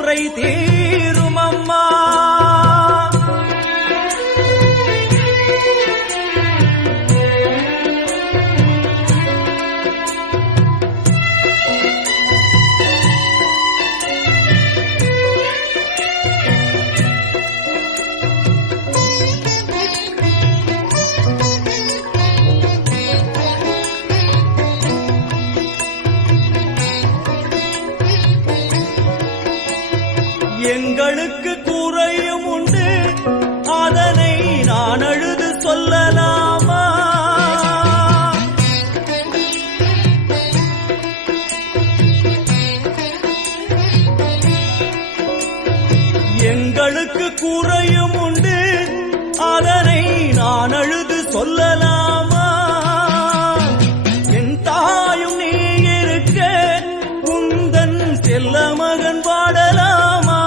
குறை தீரும் அம்மா. எங்களுக்கு குறையும் உண்டு, அதனை நான் அழுது சொல்லலாமா? எங்களுக்கு குறையும் உண்டு, அதனை நான் அழுது சொல்லலாமா? என் தாயும் நீ இருக்க உந்தன் செல்ல மகன் பாடலாமா?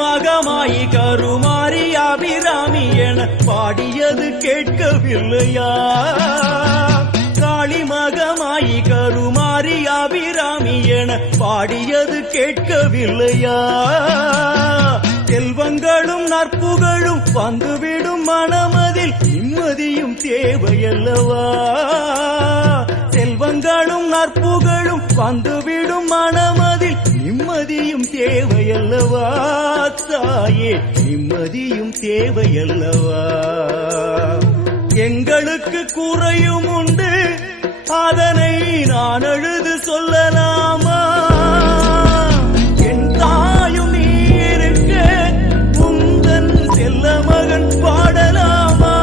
மகமாயி கருமாரி அபிராமி என பாடியது கேட்கவில்லையா? காளி மகமாயி கருமாரி அபிராமி என பாடியது கேட்கவில்லையா? செல்வங்களும் நற்புகழும் வந்துவிடும் மனமதில் நிம்மதியும் தேவையல்லவா? செல்வங்களும் நற்புகழும் வந்துவிடும் மனமதில் நிம்மதியும் தேவையல்லவா? தாயே நிம்மதியும் தேவையல்லவா? எங்களுக்கு குறையும் உண்டு, அதனை நான் அழுது சொல்லலாமா? என் தாயும் நீ இருக்க உந்தன் செல்ல மகன் பாடலாமா?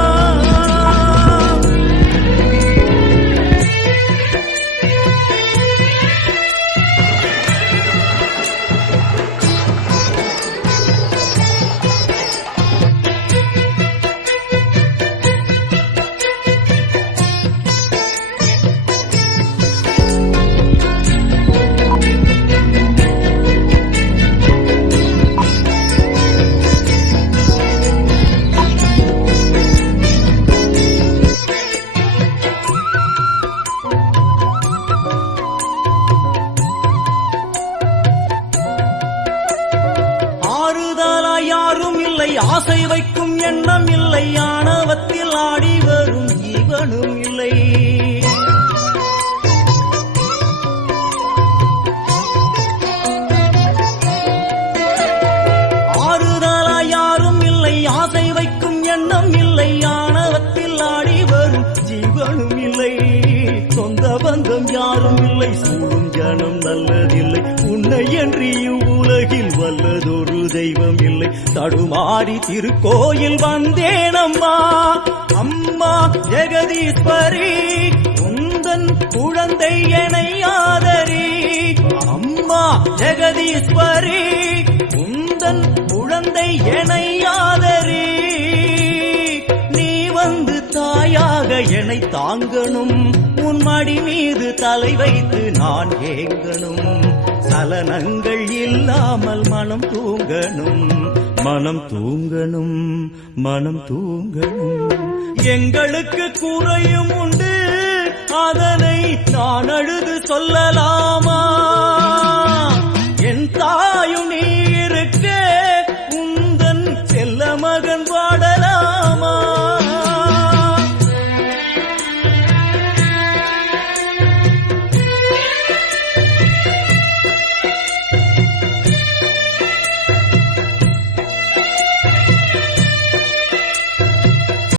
யாரும் இல்லை, ஆசை வைக்கும் எண்ணம் இல்லை, ஆணவத்தில் ஆடி வரும் ஜீவனும் இல்லை. ஆறுதலா யாரும் இல்லை, ஆசை வைக்கும் எண்ணம் இல்லை, ஆணவத்தில் ஆடி வரும் ஜீவனும் இல்லை. சொந்த பந்தம் யாரும் இல்லை, சூழும் ஜனம் நல்லதில்லை, உன்னை என்று உலகில் வல்லதொரு தெய்வம் இல்லை. தடுமாறி திருக்கோயில் வந்தேனம்மா, அம்மா ஜெகதீஸ்வரி உந்தன் குழந்தை என்னை ஆதரி. அம்மா ஜெகதீஸ்வரி உந்தன் குழந்தை என்னை ஆதரி. நீ வந்து தாயாக என்னை தாங்கணும், உன் மடி மீது தலை வைத்து நான் ஏங்கணும். சலனங்கள் இல்லாமல் மனம் தூங்கணும், மனம் தூங்கணும், மனம் தூங்கணும். எங்களுக்கு குறையும் உண்டு, அதனை நான் அழுது சொல்லலாமா?